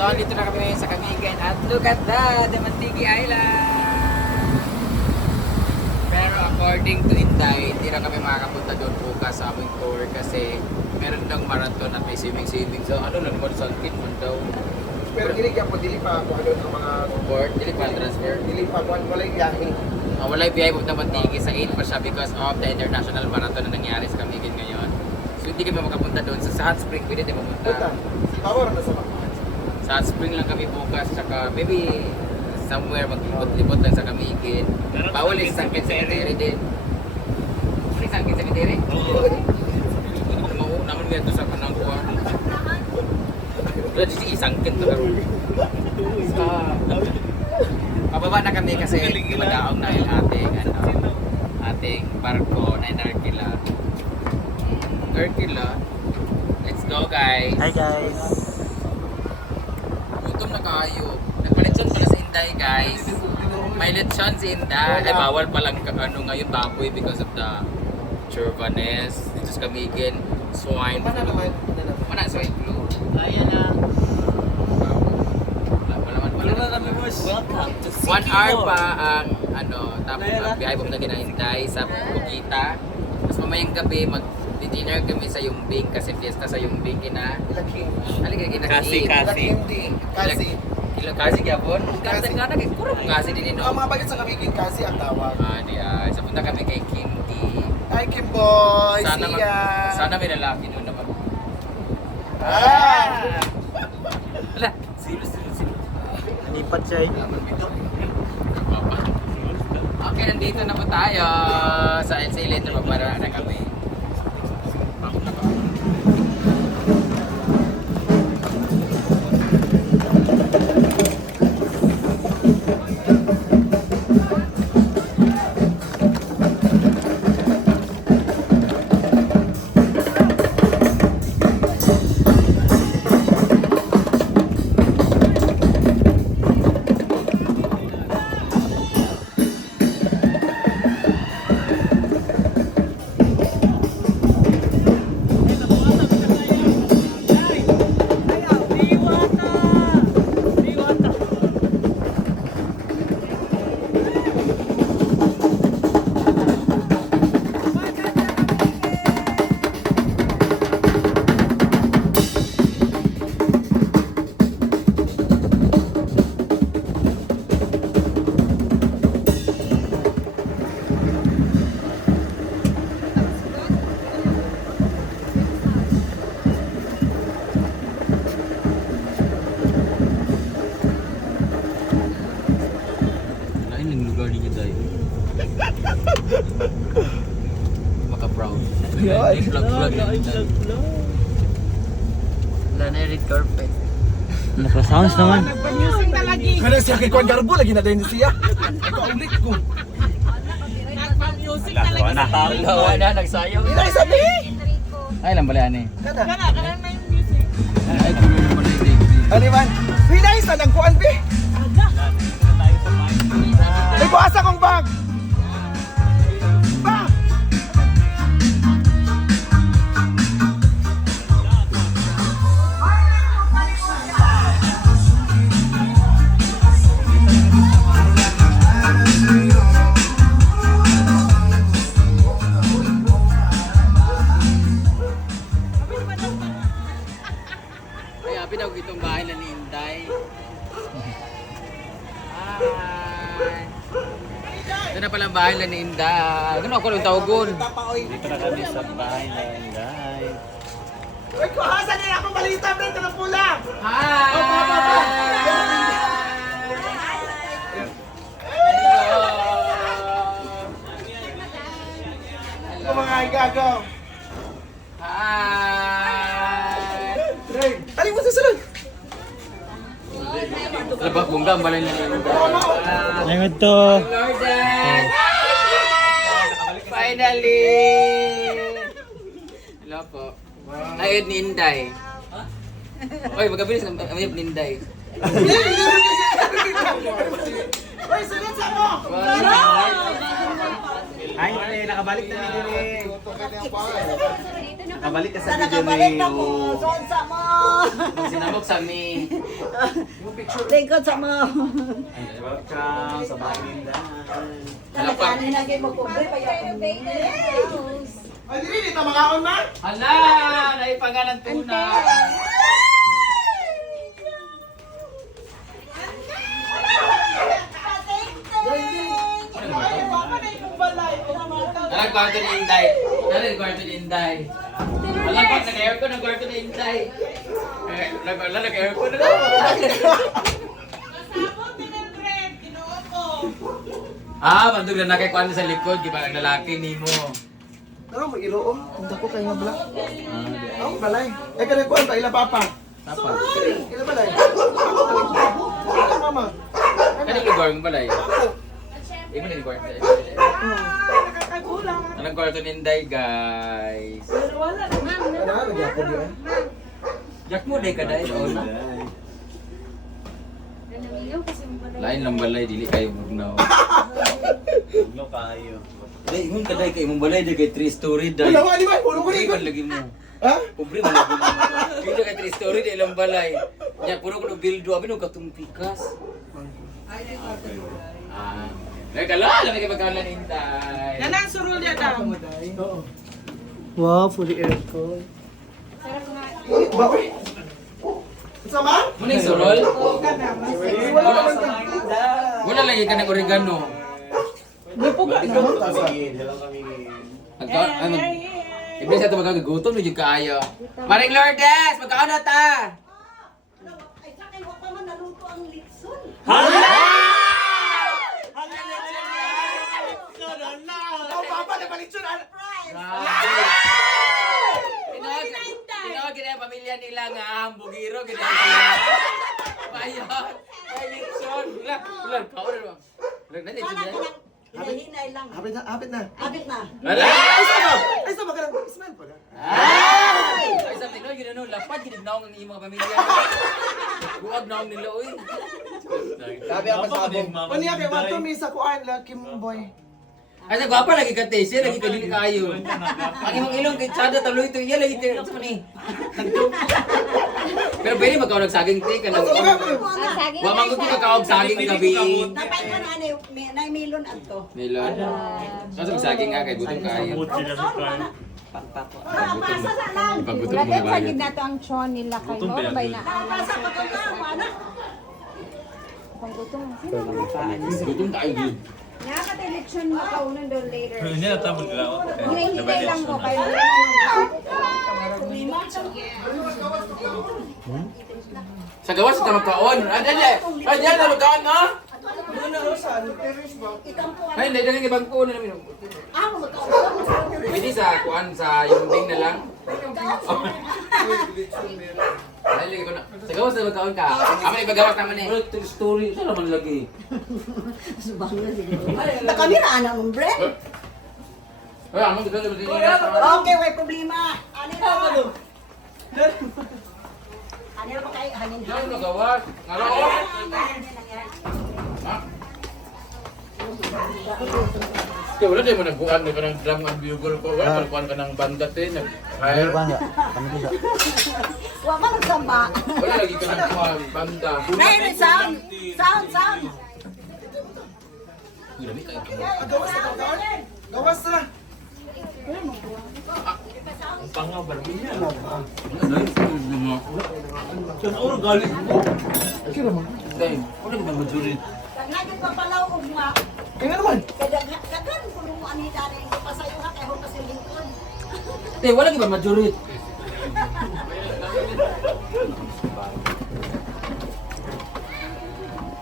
So, dito na kami ngayon sa Camigan at look at that, the Mantigi Island! Pero according to Inday, hindi na kami makakapunta doon bukas sa aming tour kasi meron lang marathon at may swimming. So, ano lang mo, sangkit mo daw. Pero dili ka po, dili pa ako ano ng mga Board, dili pa transfer. dili pa po, wala yung biyahe. Walay biyay po na Mantigi sa 8 pa siya because of the international marathon na nangyari sa Camigan ngayon. So, hindi kami makapunta doon. So, sa Hot Spring, pwede din Punta, mapunta. power na sa mga. Sa Hot Spring lang kami bukas, tsaka maybe somewhere maglibot-libot lang sa Camigan. Bawal yung Sangkit Cemetery din. Ano yung Sangkit Cemetery? Oo. Naman nga doon sa kanang kuha. Pero di isangkit na karoon. Pababa na kami kasi dumadaong na yung ating barko na Narkila. Narkila. Let's go guys! Hi guys! Gutom na kayo. Nagpalitson pala sa Inday guys. May lechon si Inday. Ay bawal palang ngayon baboy because of the churvanes. Dito sa Camigan, swine Mana flu. naman? Mana swine flu? Ayan na! Wala na kami boss. Welcome to 1 hour pa ang tapos magbiyahe po na ginahintay sa Bukita. Tapos mamayang gabi mag-dinner kami sa Yumbing kasi fiesta sa Yumbing kina. Halika kina. Kasi. Kasi. Kilo kasi gyapon. Kasi kana kay kurang kasi din Ang no. mga bagay sa Camigan kasi ang tawag. Di ay. So punta kami kay Kimti. Hi Kim Boy, Sana see ya! sana may lalaki doon naman. Ah! Ala, sino. Lipat siya eh. Okay, nandito na po tayo sa LC later para na kami. Maka-proud. Vlog. Wala na yung red carpet. Naka-sounds naman. Nagpa-music na lagi. Kada siya kay Kwan Garbo, lagi na din siya. Ito ang ulit ko. Nagpa-music na lagi. Wala na, nagsayaw. Hindi na sabi! Ay, lang bala ni. Kada. Kana na yung music. Ay, tuloy naman na yung Ano man? Hindi na isa, nagkuhan be! May buhasa kong bag! Bag! Ay, happy daw itong bahay na ni Inday. Ito na pala ang bahay na ni Inday. Ano ako yung tawgon? Dito na kami sa bahay na Inday. Uy, kuhasa niya akong balita, friend, ka na pula! Hi! Ito mga igago! Hi! Tali mo susunod! Ano ba kung gambalan niya ni Inday? Ayun to. Lorden! Finally! Hello po. Ayun ni Inday. Oy, magkabilis ang ayun ni Inday. Uy, sunod sa mo! Wow! Ay, nakabalik na ni Dili. Nakabalik ka sa video Nakabalik ni. na mo. Saan sa mo? Sinamok sa mi. Lingkod sa mo. Welcome sa bahay ninda. Talaganin na kayo magkubre pa yung Ay, Dili, dito makaon na. Hala! Naipanganan tuna. Nalang kwarto ni Inday. Nalang kwarto ni Inday. Walang kwarto na aircon ang kwarto ni Inday. Nalang aircon na lang. Masabot din ang bread. Ginoo ko. Bandog na nakikuan sa likod. Di ba ang lalaki ni mo? Ano mo iroom? Punta ko kayo mabla. Oh, balay. Eh kanang kuan ta ila papa. Tapa. Ila balay. Ila mama. Kanang lugar mo balay? Imo na yung kwarto. Nakakagulang. Anong kwarto ni Inday, guys? Wala naman. Ano nagyapon di ay? Jack mo, day ka dahil. Lain lang balay, dili kayo magnaw. Ano kayo? Day, ingon ka day kay imong balay, day kay 3 story day. Wala di ba? Ulo ko Pobre ni. man lagi mo. Ha? Pobre man lagi mo. Dito kay 3 story, day ilang balay. Nya puro ko bildo, abi no katong pikas. Ay kala, lang kay magkalan Inday. Nanang surul niya daw. Wow, fully aircon. Bawi. Sama? Muna yung surol? Wala naman ka. Wala lagi ka ng oregano. Ibig sa ito magkagagutom, medyo kaayo. Maring Lourdes, magkaon na ta! Ay, sa kayo pa man naluto ang lipson. Oh, papa na balitsun. Tinawag gina yung pamilya nila nga hambugiro, gina yung pamilya. Bayon, ay Lipson. Ulan, kaon na ba? Ulan, nanay, Wala sinay. ka lang. Hinahinay lang. Hapit na, hapit na. Abit na. Wala! Ay, sama ka lang. Smile pa na. Ay! Ay, sa tingnan, yun ano, lapad, ginignaong ang iyong mga pamilya. Buwag naong nila, uy. Sabi ang pasabog. Paniya kay Wato mi sa kuan la Kimboy. Ay, sa gwapa lagi ka tese, lagi ka dili kayo. Ang imong ilong kay Chada taloy to iya lagi tayo sa mani. Pero pwede magkaon ng saging te ka nang. Wa man gud ka kaog saging gabi. Napay ko na ni milon adto. Milon. Sa saging nga kay gutom kayo. Pasa sa lang. Ipagutom Wala mo din ba? sagid na to ang chon nila kay mo bay na. Pasa pa ko na mana. Panggutom. Gutom tayo gud. Nakaka-election mo kaunan doon later. Hindi na tamo nila. Hinay lang mo kay Sa gawas sa magkaon. Ay, dali na magkaon no? Ay, hindi dali ibang ko na namin. Pwede sa kuan sa yumbing na lang. Ay, lagi ko na. Sa gawas na magkaon ka. Amay ibagawak naman eh. Story, saan naman lagi? Nakamira na mong bread. Ay, amang ganda naman din. Okay, may problema. Ano na? Ano na ba kayo? Hanin Ano magawas? Ngaro ko? Ha? Kaya wala din mo nagkuhan ka ng drum and bugle ko. Wala nagkuhan ka ng banda te. Ay, Wa man nagsamba. wala lagi ka ng banda. Nay, sound. Sound. Gawas na kaon. Gawas na. Ano ba majurit? Nagit pa palaw og ma. Kaya naman. Dagan ko mo ani dali ko pasayo ha kay ho kasi lingkod. Te, wala ba majurit?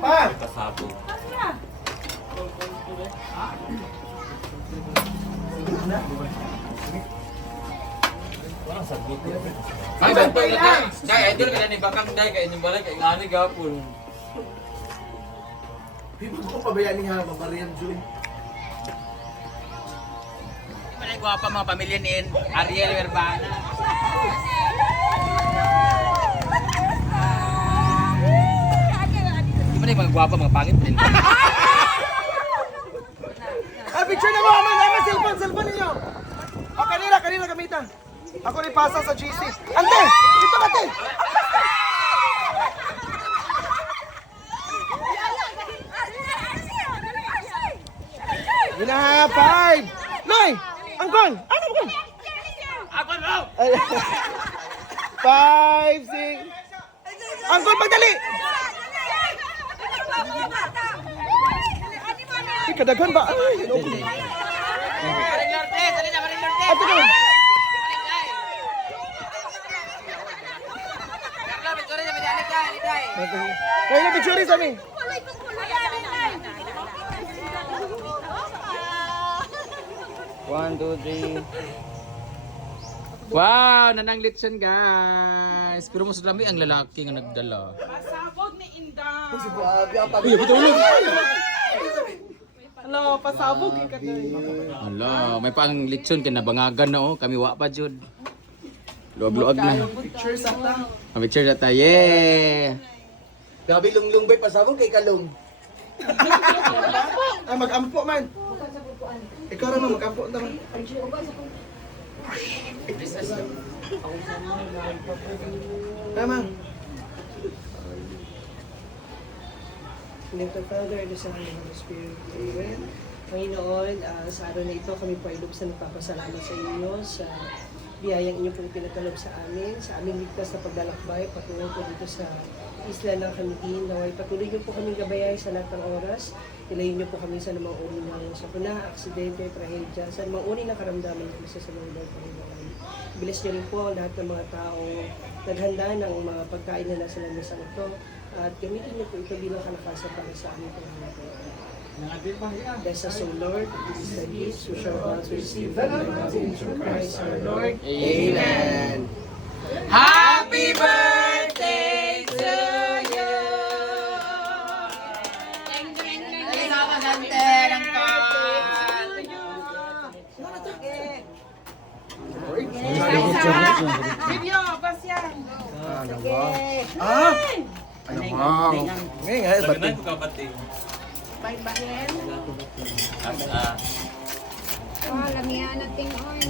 Pa. Ay, bantay ka. Dai, idol ka na ni Bakang Dai kay inyong balay kay ngani gapon. Hindi ko pabayaan niya babarian Julie. Malay gwapa mga pamilya ni Ariel Verbana. Di ba na yung mga gwapa, mga pangit din? Ah, picture na mo. Aman, Ako ni pasa sa GC. Ante! Ito ka, te! Gila ha, 5! Noy! Angkol! Ano mo? Angkol mo! 5, 6... Angkol, pagdali! Ay, kadaghan ba? Ay, ano? Ato ka! Kaya na picture sa amin. One, two, three. Wow, nanang lechon guys. Pero mas dami ang lalaki nga nagdala. Pasabog ni Indang. Uy, patulog! Hello, pasabog ni Katoy. Hala, may pang lechon kay nabangagan na oh. Kami wa pa jud. Luag-luag na. Picture sa ta. Ang picture na tayo. Yeah! Gabi lunglung bay pasabog kay kalong. Ay, mag-ampo man. Ikaw naman, mag-ampo naman. Tama. In the Father, the Son, and the Spirit. Amen. Panginoon, sa araw na ito, kami po ay lubos na nagpapasalamat sa inyo sa biyayang inyo pong pinatalob sa amin, sa aming ligtas na paglalakbay, patungo po dito sa isla ng Camiguin. Naway patuloy niyo po kami gabayay sa lahat ng oras. Ilayin niyo po kami sa namang uri ng sakuna, aksidente, trahedya, sa namang uri ng karamdaman kami sa Lord, Panginoon. Bilis niyo rin po lahat ng mga tao naghanda ng mga pagkain na nasa lamesang ito at gamitin niyo po ito bilang kalakasan para sa aming pangangailangan. Bless us, O Lord, these are gifts which are about to receive from the Lord Jesus Christ our Lord. Amen. Happy birthday to you. Video, bas yan. Ah! Wow. Ngayon nga, ba't Oh, lamihan natin on.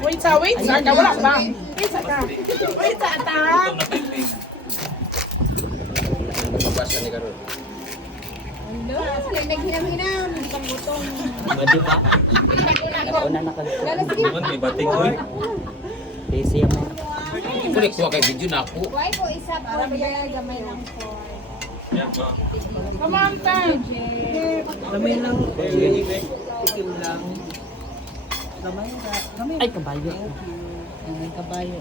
Wait sa, wala ba? Wait sa ka. Wait sa ata. Magbasa ni Karol. Ano? Sila naghinam-hinam. Isang butong. Madu pa. Nauna na ka. Sige. Busy ako. Kulik ko kay video na ako. Why po isa po? Gamay lang po. Come on, Tan. Gamay lang, tikim lang. Ay, kabayo. Ay, kabayo.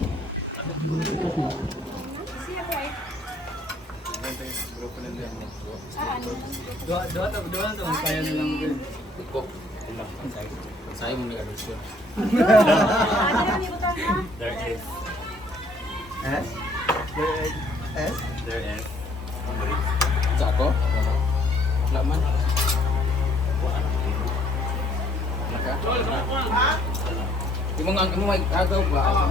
Iko. Saya mo ni Karol siya. S? S? Sa ako? Wala man. Yung mga mo may agaw ba?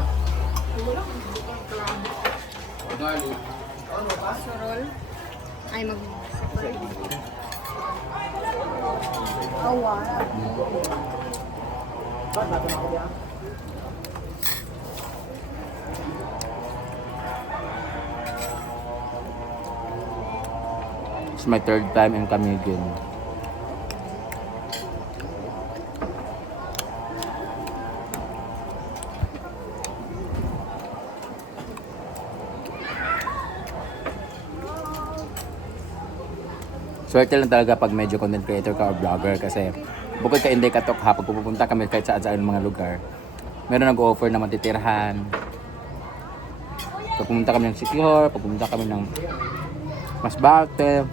Gali. Surol. Ay, mag... Oh, wow. It's my third time in Camiguin. Swerte lang talaga pag medyo content creator ka or vlogger kasi bukod ka hindi katok ha, pag pupunta kami kahit saan mga lugar, meron nag-offer na matitirahan. Pag pumunta kami ng Siquijor, pag pumunta kami ng Masbate,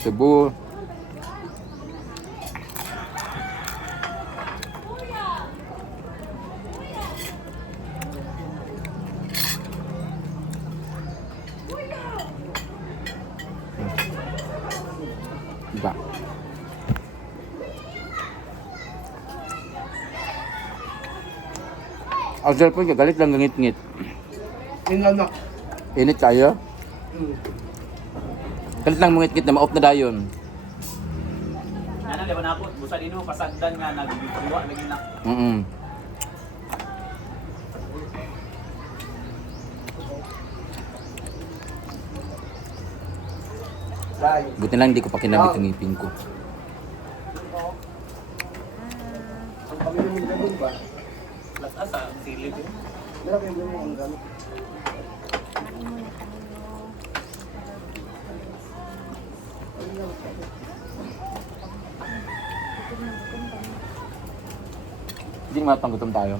Cebu. Diba? Ang po, galit lang ngit-ngit. Yun lang na. Init kayo? Galit lang ngit-ngit na ma-off na dayon. Ano, di ba na po? Busa din mo, pasagdan nga, nagbiwa lagi na. Dahil. Buti lang hindi ko pa kinabit yung ngipin ko. Ang pamilya mo gano'n ba? Asa, silip yun. Meron kayo mo ang gano'n. Hindi matanggutom tayo.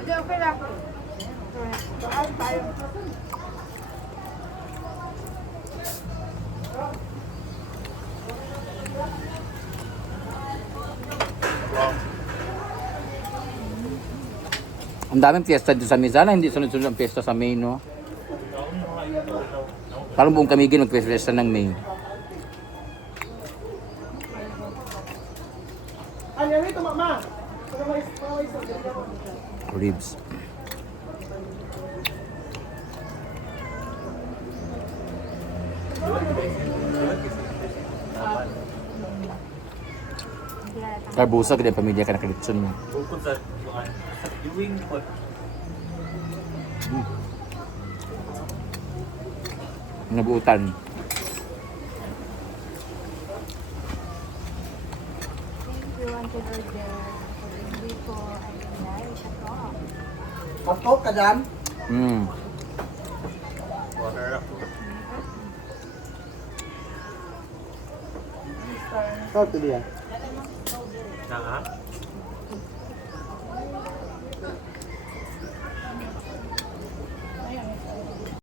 Hindi, okay lang. Ang daming piyesta dito sa Mizana, hindi sunod-sunod ang piyesta sa May, no? Parang buong Camiguin nagpiyesta ng May. Ano yan ito, mama? Ribs. Karbusa, ganda pamilya ka nakalitsun mo. Bukod sa viewing po. Nabuutan. Thank you, Uncle Roger. Hindi ko, ay, guys, ako. Patok ka dyan? Water up. Ito, ito diyan. Na ha?